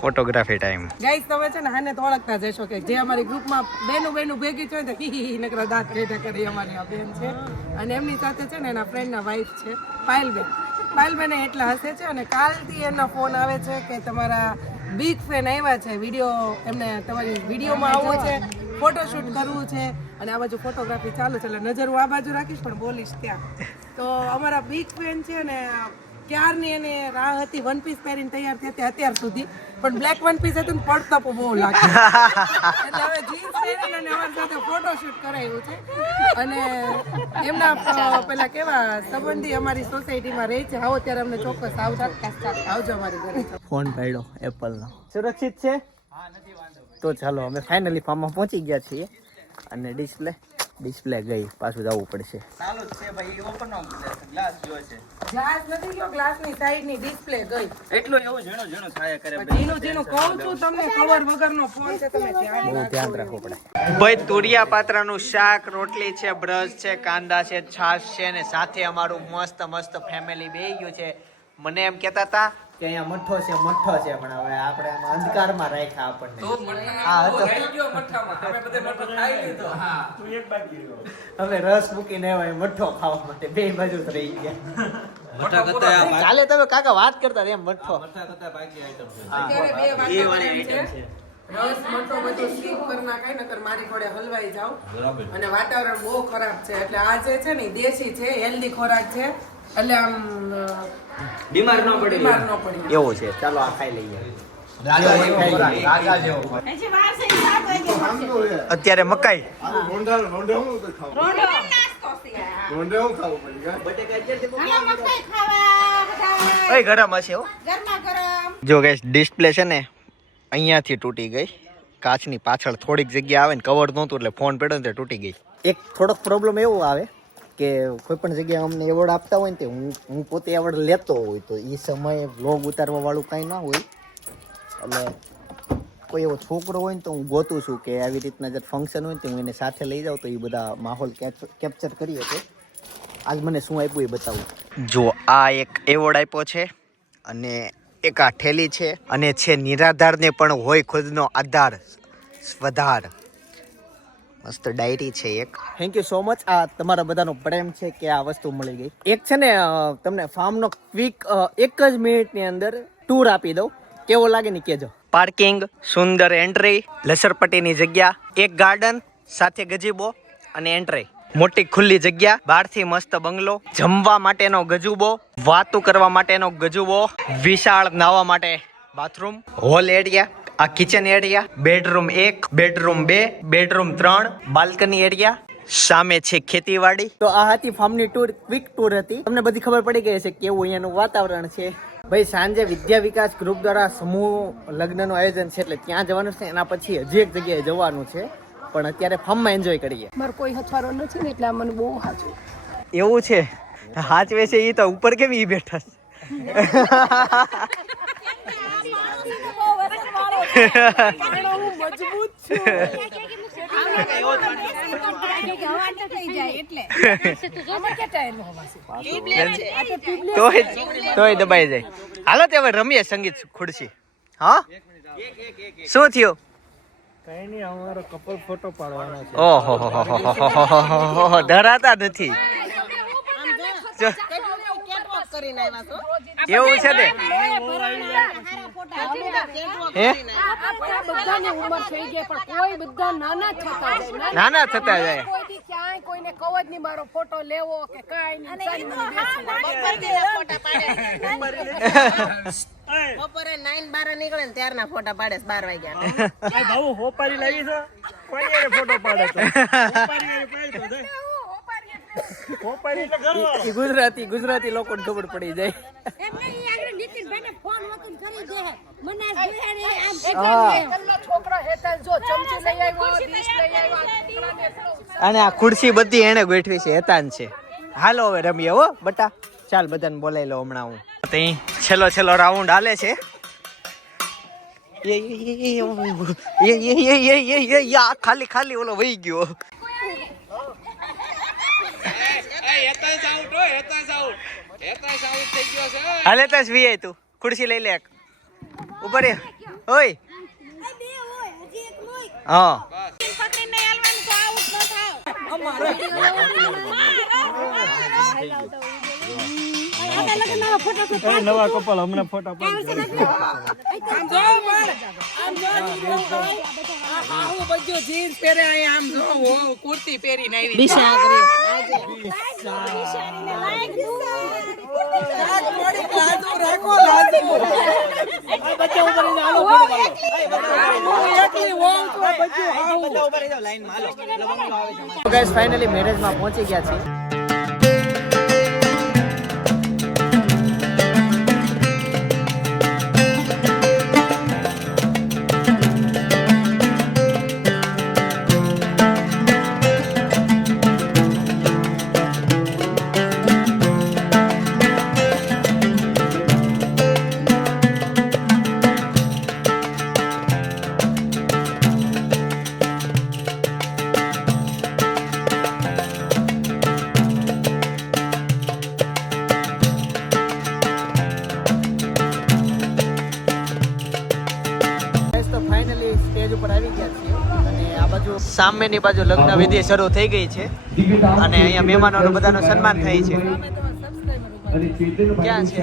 Photography time. Guys તમે છે ને હાને તો ઓળખતા જ હશો કે જે અમારી ગ્રુપમાં બેનું ભેગી છે તો હી નકરા દાંત કાઢ્યા કરી અમારી આ બેન છે અને એમની સાથે છે ને એના ફ્રેન્ડના વાઈફ છે પાયલબેન એટલા હસે છે અને કાલથી એનો ફોન આવે છે કે તમારા બિગ ફેન આવ્યા છે વિડીયો એમને તમારી વિડીયોમાં આવવું છે ફોટોશૂટ કરવું છે અને આ બાજુ ફોટોગ્રાફી ચાલુ છે એટલે નજર હું આ બાજુ રાખીશ પણ બોલીશ ત્યાં તો અમારા બિગ ફેન છે ને ક્યારની એને રાહ હતી વન પીસ પહેરીને તૈયાર થયા અત્યાર સુધી પણ બ્લેક વન પીસ હતું ને પડતા પણ બહુ લાગે એટલે હવે જીન્સ પહેરીને અને અમારી સાથે ફોટોશૂટ કરાવ્યું છે અને એમના પેલા કેવા સંબંધી અમારી સોસાયટીમાં રહે છે આવો ત્યારે અમને ચોક્કસ આવજો અમારી ઘરે. ફોન પાડ્યો એપલનો. સુરક્ષિત છે? તો ચાલો અમે ફાઇનલી ફાર્મમાં પહોંચી ગયા છીએ અને ડિસ્પ્લે ગઈ, પાછું જવું પડશે. ચાલુ જ છે ભાઈ, ઓપન ગ્લાસ જોવે છે. ગ્લાસ નથી ગયો, ગ્લાસની સાઈડની ડિસ્પ્લે ગઈ. એટલું એવું ઝીણું થાય કરે. ઝીણું કહું છું તમને, કવર વગરનો ફોન છે, તમે ધ્યાન રાખવું પડે. ભાઈ તુરિયા પાત્રાનું શાક, રોટલી છે, બ્રશ છે, કાંદા છે, છાશ છે ને સાથે અમારું મસ્ત ફેમિલી બેહી ગયું છે. મને એમ કહેતા હતા કે અહીંયા મઠ્ઠો છે પણ હવે આપણે આમ અંધકારમાં રાખ્યા આપણને. હવે રસ મૂકીને આવ્યા મઠ્ઠો ખાવા માટે બે બાજુ જ રહી ગયા. ચાલે તમે કાકા વાત કરતા એમ મઠ્ઠો રસ મઠો બધું સ્કીપ કરી નાખાય નકર મારી જોડે હલવાઈ જાવ અને વાતાવરણ બહુ ખરાબ છે એટલે આ જે છે ને દેશી છે, હેલ્ધી ખોરાક છે એટલે આમ બીમાર ન પડી એવું છે. ચાલો આ ખાઈ લઈએ. અત્યારે મકાઈ ગરમ હશે. જો ગાઈસ ડિસ્પ્લે છે ને અહીંયાથી તૂટી ગઈ, કાચની પાછળ થોડીક જગ્યા આવે ને કવર નહોતું એટલે ફોન પડ્યો ને તૂટી ગઈ. એક થોડોક પ્રોબ્લેમ એવો આવે કે કોઈ પણ જગ્યાએ અમને એવોર્ડ આપતા હોય ને તે હું પોતે એવોર્ડ લેતો હોય તો એ સમયે વ્લોગ ઉતારવા વાળું કાંઈ ના હોય એટલે કોઈ એવો છોકરો હોય ને તો હું ગોતું છું કે આવી રીતના જે ફંક્શન હોય ને તો હું એને સાથે લઈ જાઉં તો એ બધા માહોલ કેપ્ચર કરી શકે. આજ મને શું આપ્યું એ બતાવું. જો આ એક એવોર્ડ આપ્યો છે અને એક આ ઠેલી છે અને છે નિરાધારને પણ હોય ખુદનો આધાર વધાર. મસ્ત ડાયરી છે એક. Thank you so much. આ તમારા બધાનો પ્રેમ છે કે આ વસ્તુ મળી ગઈ. એક છે ને તમને ફાર્મનો ક્વિક 1 જ મિનિટની અંદર ટૂર આપી દઉં, કેવો લાગે ને કહેજો. પાર્કિંગ, સુંદર એન્ટ્રી, લસરપટ્ટીની જગ્યા, એક ગાર્ડન સાથે ગજીબો અને એન્ટ્રી, મોટી ખુલ્લી જગ્યા, બહારથી મસ્ત બંગલો, જમવા માટેનો ગજુબો, વાતો કરવા માટેનો ગજુબો, વિશાળ નાવા માટે બાથરૂમ, હોલ એરિયા, આ kitchen area, bedroom 1, bedroom 2, bedroom 3, balcony area, સામે છે ખેતીવાડી. તો આ હતી ફાર્મની ટૂર, ક્વિક ટૂર હતી. તમને બધી ખબર પડી ગઈ છે કેવું અહીંયાનું વાતાવરણ છે. ભાઈ સાંજે વિદ્યા વિકાસ ગ્રુપ દ્વારા સમૂહ લગ્નનું આયોજન છે એટલે ત્યાં જવાનું છે. એના પછી હજી એક જગ્યાએ જવાનું છે પણ અત્યારે ફાર્મમાં એન્જોય કરીએ. મારો કોઈ હથવારો નથી ને એટલે આ મને બહુ સાચું એવું છે. હાચવે છે એ તો ઉપર કેમ ઈ બેઠા તોય દબાઈ જાય. હાલો તે હવે રમીએ સંગીત ખુરશી. હા શું થયું? કઈ નહીં, અમારો કપલ ફોટો પાડવાનો છે. ઓહો ડરાતા નથી એવું છે ને. નાના થતા જાય. કોઈને કવચ ની મારો ફોટો લેવો કે કાઈ બપોરે 9-12 નીકળે ને ત્યારના ફોટા પાડે 12 વાગ્યા. ભાવ હોપારી લાવી છો, કોઈને ફોટો પાડે તો ગુજરાતી લોકોને ખબર પડી જાય. અને આ ખુરશી બધી એને ગોઠવી છે, હેતાન છે. હાલો હવે રમીએ હો બટા. ચાલ બધાને બોલાવી લો હમણાં. હું છેલ્લો રાઉન્ડ હાલે છે. ખાલી ઓલો વહી ગયો. હાલે તાસ વી તું ખુરશી લઈ લે. ઉપર ઓય હા નવા કપલ હમણાં ફોટા પાડી આમ જો આમ જો આવું બધું જીન્સ પહેરે અહીંયા આમ જો કુર્તી પહેરીને આવી દિશા ફાઇનલી મેરેજમાં પહોંચી ગયા છીએ. સામેની બાજુ લગ્ન વિધિ શરૂ થઈ ગઈ છે અને અહીંયા મહેમાનોનું બધાનું સન્માન થાય છે. ક્યાં છે?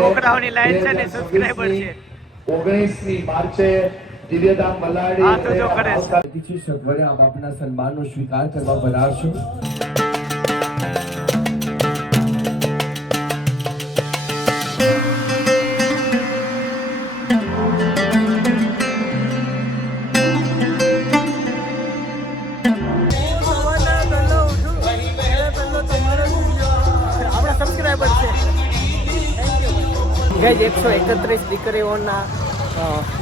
છોકરાઓની લાઈન છે ને સબસ્ક્રાઇબર છે. 19મી માર્ચે દિવ્યધામ મલાડી આ તો જો કરે છે. અતિથિ સત્વરે આપ આપના સન્માનનો સ્વીકાર કરવા પધારશો. ગાઈઝ 131 દીકરીઓના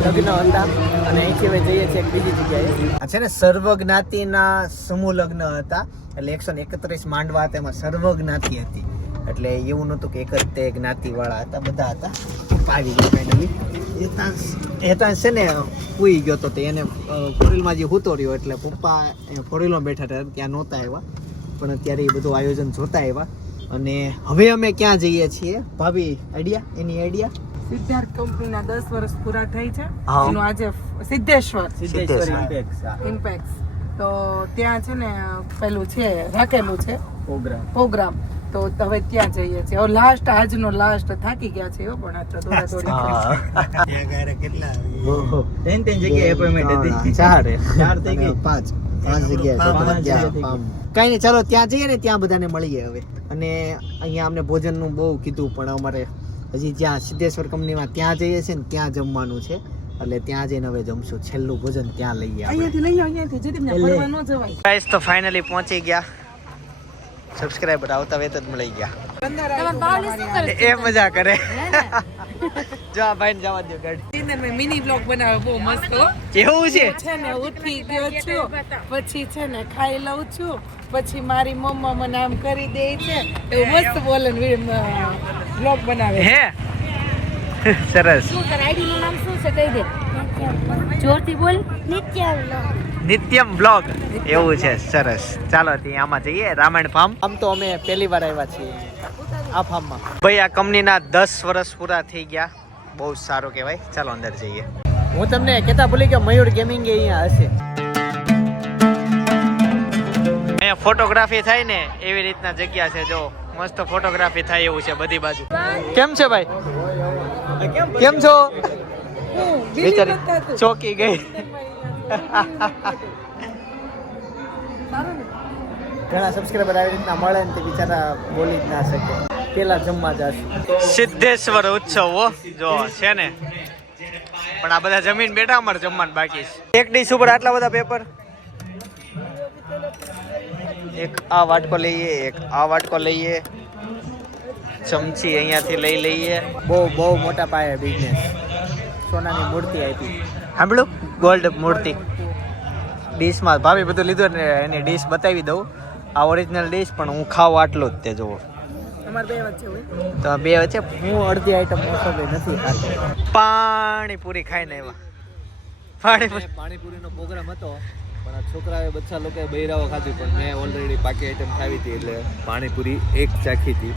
લગ્ન હતા અને અહીંથી હવે જઈએ છીએ એક બીજી જગ્યાએ. આ છે ને સર્વ જ્ઞાતિના સમૂહ લગ્ન હતા એટલે 131 માંડવા હતા, એમાં સર્વ જ્ઞાતિ હતી એટલે એવું નહોતું કે એક જ તે જ્ઞાતિ વાળા હતા, બધા હતા. આવી ગયો ફાઇનલી. હેતાંશ છે ને પૂઈ ગયો તો એને ફોરવીલમાં જે હૂતો રહ્યો એટલે પપ્પા ફોરવીલમાં બેઠા હતા ત્યાં નહોતા આવ્યા, પણ અત્યારે એ બધું આયોજન જોતા આવ્યા. અને હવે અમે ક્યાં જઈએ છીએ ભાભી? આઈડિયા? એની આઈડિયા? સિદ્ધાર્થ કંપનીના 10 વર્ષ પૂરા થઈ છે હા. એનું આજે સિદ્ધેશ્વર સિદ્ધેશ્વર. ઇમ્પેક્સ તો ત્યાં છે ને પેલું છે રાખેલું છે પ્રોગ્રામ તો હવે ત્યાં જઈએ છીએ. હવે લાસ્ટ આજનો લાસ્ટ થાકી ગયા છે પણ આ તો દોડાદોડી ઓહો. 3 જગ્યાએ એપોઇન્ટમેન્ટ હતી. ચાર થઈ ગઈ. પાંચ જગ્યાએ. કઈ નહીં, ચાલો ત્યાં જઈએ ને ત્યાં બધાને મળીએ હવે. અને અહીંયા અમને ભોજનનું બહુ કીધું પણ અમારે હજી જ્યાં સિદ્ધેશ્વર કંપનીમાં ત્યાં જઈએ છીએ ને ત્યાં જમવાનું છે એટલે ત્યાં જઈને હવે જમશું. છેલ્લું ભોજન ત્યાં લઈએ. અહીંયાથી લઈ લો, અહીંયાથી જતીને ફરવા ન જવાય. ગાઈસ તો ફાઇનલી પહોંચી ગયા. સબસ્ક્રાઇબર આવતા વેત જ મળી ગયા. એ મજા કરે. જો આ ભાઈને જવા દો ગાડી. મેં મિની બ્લોગ બનાવ્યો બહુ મસ્ત હો. કેવું છે? છે ને ઉઠી ગયો છું પછી છે ને ખાઈ લઉં છું પછી મારી મમ્મા મને આમ કરી દે છે એવું મસ્ત બોલે બ્લોગ બનાવે. હે સરસ. શું તારા આઈડી નું નામ શું છે કહી દે જોરથી બોલ નિત્યમ બ્લોગ. એવું છે, સરસ. ચાલો ત્યાં આમાં જઈએ રામાયણ ફાર્મ. આમ તો અમે પહેલી વાર આવ્યા છીએ આ ફાર્મમાં. ભાઈ આ કંપનીના 10 વર્ષ પૂરા થઈ ગયા, બહુ સારું કહેવાય. ચાલો અંદર જઈએ. હું તમને કહેતા ભૂલી ગયો મયુર ગેમિંગ અહીંયા હશે. અહીંયા ફોટોગ્રાફી થાય ને એવી રીતના જગ્યા છે. જો મસ્ત ફોટોગ્રાફી થાય એવું છે બધી બાજુ. કેમ છે ભાઈ? કેમ છો? બિચારી ચોકી ગઈ. ઘણા સબસ્ક્રાઇબર આવી રીતના મળે ને તે બિચારા બોલી જ ના શકે. પેલા જમવા જશું. સિદ્ધેશ્વર ઉત્સવ જો છે ને, પણ આ બધા જમીન બેઠા, અમારે જમવાનું બાકી છે. એક ડીશ ઉપર આટલા બધા પેપર. એક આ વાટકો લઈએ, એક આ વાટકો લઈએ, ચમચી અહીંયાથી લઈ લઈએ. બહુ મોટા પાયે બિઝનેસ. સોનાની મૂર્તિ આપી. સાંભળ્યું? ગોલ્ડ મૂર્તિ ડીશમાં. ભાભી બધું લીધું ને એની ડીશ બતાવી દઉં. આ ઓરિજિનલ ડીશ, પણ હું ખાવ આટલું જ તે જુઓ. અમારે બે વચ્ચે હોય તો બે વચ્ચે હું અડધી આઈટમ મોસ્ટલી નથી ખાતો. પાણીપુરી ખાઈને આવ્યા. પાણીપુરીનો પ્રોગ્રામ હતો પણ આ છોકરાએ બધા લોકોએ બૈરાઓ ખાધી પણ મેં ઓલરેડી પાકી આઈટમ ખાવી હતી એટલે પાણીપુરી એક ચાખી હતી.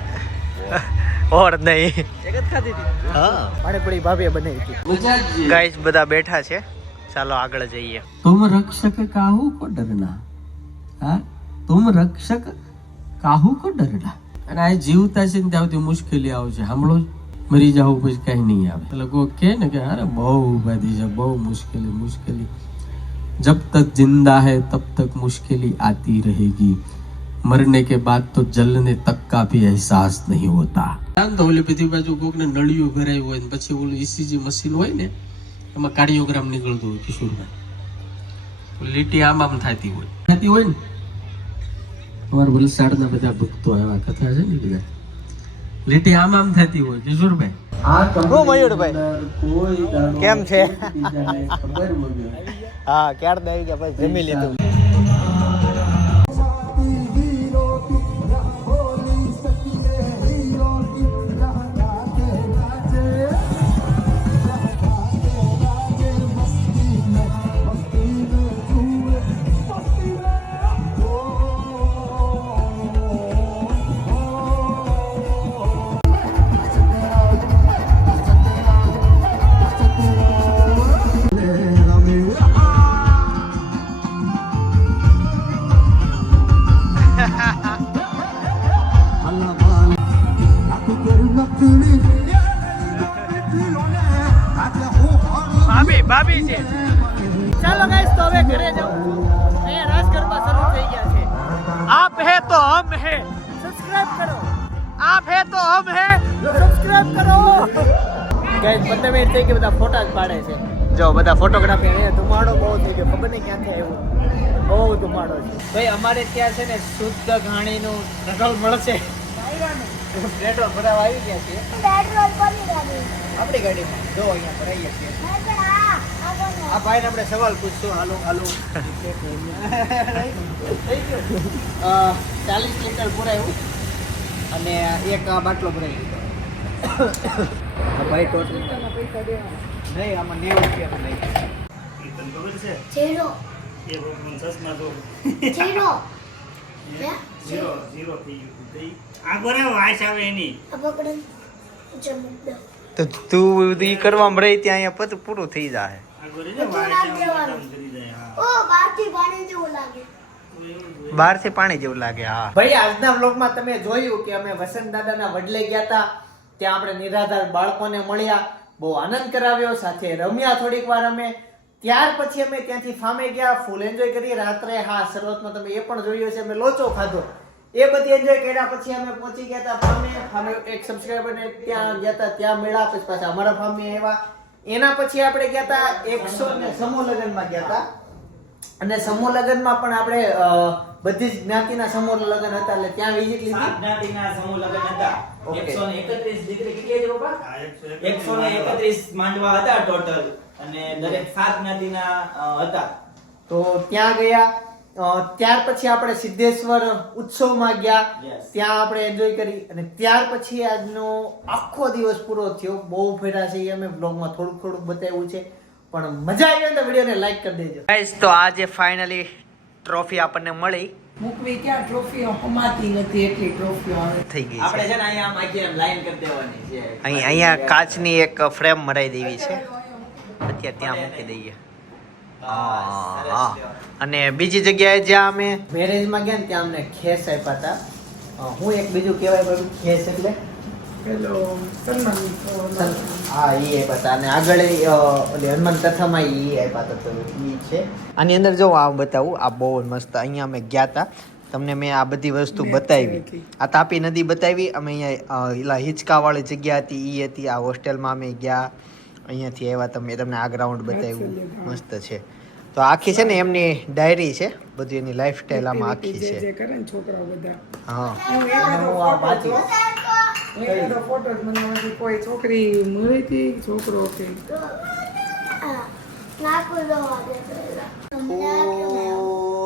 ઓર નહીં એક જ ખાધી હતી હા પાણીપુરી ભાભીએ બનાવી હતી ગાઈસ બધા બેઠા છે, ચાલો આગળ જઈએ. तुम रक्षक काहू को डरना, हाँ तुम रक्षक काहू को डरना. અને આ જીવતા છે ને ત્યાંથી મુશ્કેલી આવશે, સાંભળો મરી જાવ પછી કઈ નહીં આવે. એટલે લોકો કહે ને કે અરે બહુ બધી છે, બહુ મુશ્કેલી. जब तक जिंदा है तब तक मुश्किलें आती रहेगी, मरने के बाद तो जलने तक का भी एहसास नहीं होता. તો ઓલી બધી બાજુ કોકને નળિયું ભરાયું હોય ને પછી ઓલું ECG મશીન હોય ને એમાં કાર્ડિયોગ્રામ નીકળતું હોય કિશોરભાઈ, લીટી આમ થતી હોય ને. અમારા વલસાડના બધા ભક્તો એવા કથા છે ને બધા લીટી આમ થતી હોય કિશોરભાઈ. હું મયુરભાઈ કેમ છે? હા ક્યારે આવી ગયા પછી જમી લીધું. ભાભી છે. ચાલો ગાઈસ તો હવે ઘરે જાઉં છું. અહીંયા રાસ ગરબા શરૂ થઈ ગયા છે. આપ હે તો હમ હે, સબસ્ક્રાઇબ કરો. આપ હે તો હમ હે, સબસ્ક્રાઇબ કરો. ગાઈસ 15 મિનિટ થઈ ગઈ, બધા ફોટા જ પાડે છે. જો બધા ફોટોગ્રાફી અહીંયા ધુમાડો બહુ થઈ ગયો, ખબર નહીં ક્યાંથી આવ્યું, બહુ ધુમાડો છે. ભાઈ અમારે ત્યાં છે ને શુદ્ધ ઘાણીનું પેટ્રોલ મળશે. પેટ્રોલ ભરાવા આવી ગયા છે આપણી ગાડીમાં. જો અહીંયા ભરાઈએ છીએ. આ ભાઈને આપણે સવાલ પૂછશું. હાલો 40 લીટર પુરાયું અને એક બાટલો ભરાઈ ગયો. ભાઈ ટોટલ નહીં, આમાં 90 રૂપિયા નહીં. ખબર છે Zero. એ ચશ્મા જો Zero. ઝીરો ઝીરો થઈ ગયું. આ બરાબર વાસ આવે એની પકડન જમુક દો. તો તું ઈ કરવામાં રહી ત્યાં અહીંયા પત પૂરું થઈ જાય. આ ગોરી ને વાસ આવે ખતમ કરી દે. હા ઓ બહારથી પાણી જેવું લાગે. બહારથી પાણી જેવું લાગે. હા ભાઈ આજના વ્લોગમાં તમે જોયું કે અમે વસંત દાદાના વડલે ગયા હતા, ત્યાં આપણે નિરાધાર બાળકોને મળ્યા, બહુ આનંદ કરાવ્યો, સાથે રમ્યા થોડીક વાર અમે. ત્યાર પછી અમે ત્યાંથી ફામે ગયા, ફૂલ એન્જોય કરી રાત્રે. હા શરૂઆતમાં તમે એ પણ જોયું છે અમે લોચો ખાધો, એ બધી એન્જોય કર્યા. પછી અમે પહોંચી ગયા હતા ફામે એક સબસ્ક્રાઈબરને ત્યાં ગયા હતા, ત્યાં મળ્યા. પછી પાછા અમારા ફામે આવ્યા. એના પછી આપણે ગયા હતા 100 ને સમૂહ લગ્નમાં ગયા હતા. અને સમૂહ લગ્નમાં પણ આપણે બધી જ જ્ઞાતિના સમૂહ લગ્ન હતા, એટલે ત્યાં વિઝિટ લીધી. જ્ઞાતિના સમૂહ લગ્ન હતા. Okay. 131 દીકરી કેટલી હતી બાપા? 131 માંડવા હતા ટોટલ, અને દરેક 7 જ્ઞાતિના હતા. તો ત્યાં ગયા. ત્યાર પછી આપણે સિદ્ધેશ્વર ઉત્સવમાં ગયા, Yes. ત્યાં આપણે એન્જોય કરી. અને ત્યાર પછી આજનો આખો દિવસ પૂરો થયો. બહુ ફેરા છે અમે બ્લોગમાં થોડુંક બતાવ્યું છે, પણ મજા આવી હોય તો વિડીયોને લાઈક કરી દેજો. ગાઈસ તો આજે ફાઇનલી ટ્રોફી આપણને મળી. મૂકવી ક્યાં, ટ્રોફીઓ હમાતી નથી એટલી ટ્રોફીઓ આવે થઈ ગઈ આપણે છે. છે ને અહીંયા આમ આખી આમ લાઈન કરી દેવાની છે. અહીંયા કાચની એક ફ્રેમ મરાઈ દેવી છે, અત્યારે ત્યાં મૂકી દઈએ. હા. અને બીજી જગ્યાએ જ્યાં અમે મેરેજમાં ગયા ને ત્યાં અમને ખેસ આપ્યા હતા. હું એક બીજું કહેવાય બધું ખેસ એટલે પેલો સન્માન હા ઈ આપ્યા હતા. અને આગળ ઓલી હનુમાન કથામાં ઈ આપ્યા હતા, તો ઈ છે. આની અંદર જો આ બતાવું, આ બહુ મસ્ત. અહીંયા અમે ગયા હતા, તમને મેં આ બધી વસ્તુ બતાવી. આ તાપી નદી બતાવી. અમે અહીંયા એલા હિંચકાવાળી જગ્યા હતી ઈ હતી. આ હોસ્ટેલમાં અમે ગયા, અહીંયાથી આવ્યા. તમને આ ગ્રાઉન્ડ બતાવ્યું, મસ્ત છે. તો આખી છે ને એમની ડાયરી છે, બધી એની લાઈફસ્ટાઈલ આમાં આખી જે છે. કરે ને છોકરાઓ બધા. હા હું હું આ વાંચી. એકાદો ફોટો જ મને હજી કોઈ છોકરી મળી હતી, છોકરો કે નાકુ દવા દે પેલા.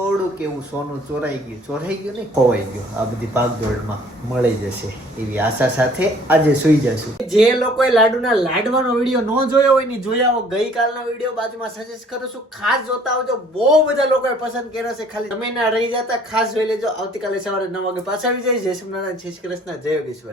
થોડું કેવું સોનું ચોરાઈ ગયું નહીં, ખોવાઈ ગયું. આ બધી ભાગદોડમાં મળી જશે એવી આશા સાથે આજે સુઈ જશું. જે લોકોએ લાડુના લાડવાનો વિડીયો ન જોયો હોય ને જોયા હો, ગઈકાલના વિડીયો બાજુમાં સજેસ્ટ કરું છું, ખાસ જોતા આવજો. બહુ બધા લોકોએ પસંદ કર્યો છે, ખાલી તમે ના રહી જતા ખાસ જોઈ લેજો. આવતીકાલે સવારે 9 વાગે પાછા આવી જાય. જય શ્રી નારાયણ, જય શ્રી કૃષ્ણ, જય યોગેશ્વર.